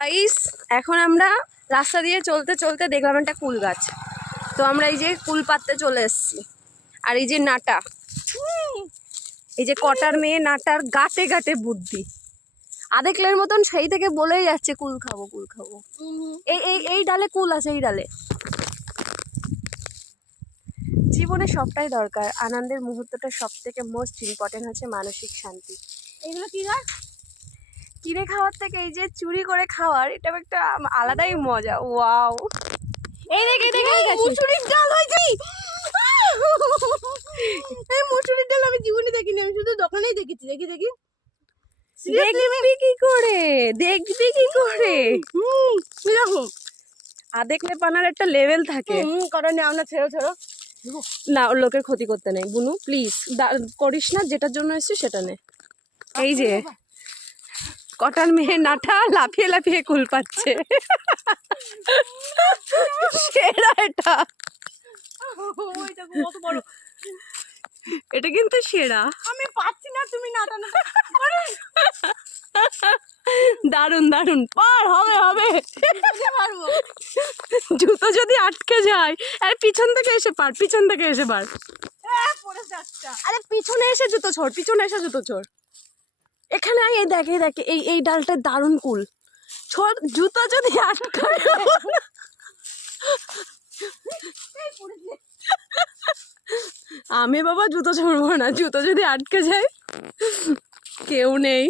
Guys এখন আমরা রাস্তা দিয়ে চলতে চলতে দেখলাম একটা কুল গাছ। তো আমরা এই যে কুল পাততে চলে এসেছি। আর এই যে নাটা, এই যে কটার মেয়ে নাটার গাটে গাটে বুদ্ধি, আধেকলের মতন সেই থেকে বলেই যাচ্ছে কুল খাবো কুল খাবো। এই এই এই ডালে কুল আছে, এই ডালে। জীবনে সবটাই দরকার, আনন্দের মুহূর্তটা সব থেকে মোস্ট ইম্পর্টেন্ট হচ্ছে মানসিক শান্তি। এগুলো কি গাছ? কিনে খাওয়ার থেকে এই যে চুরি করে খাওয়ার, এটা একটা আলাদাই মজা। ওয়াও, এই দেখে দেখে মুসুরির ডাল হয়েছে। এই মুসুরির ডাল আমি জীবনে দেখিনি, আমি শুধু দোকানেই দেখেছি। দেখি দেখি দেখবি কি করে, দেখবি কি করে? দেখো আধেকলে পানার একটা লেভেল থাকে। কারণ না, ছেড়ো ছেড়ো না, ওর লোকের ক্ষতি করতে নেই বুনু, প্লিজ করিস না। যেটার জন্য এসছি সেটা নে। এই যে কটার মেয়ে নাটা লাফিয়ে লাফিয়ে কুল পাচ্ছে। সেরা এটা, এটা কিন্তু সেরা। আমি পাচ্ছি না, তুমি নাটা নাটা। দারুন দারুন, পার হবে হবে। পারবো, জুতো যদি আটকে যায়, আরে পিছন থেকে এসে পার, পিছন থেকে এসে পার। আরে পিছনে এসে জুতো ছোড়, পিছনে এসে জুতো ছোড়। এখানে আয়, এই দেখ এই দেখ, এই এই ডালটা দারুণ কুল। ছোড়, জুতো যদি আটকায়। আমি বাবা জুতো ছড়বো না, জুতো যদি আটকে যায়। কেউ নেই,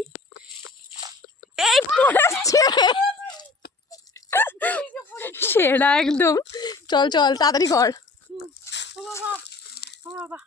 এই পড়েছে। সেরা একদম। চল চল তাড়াতাড়ি কর। বাবা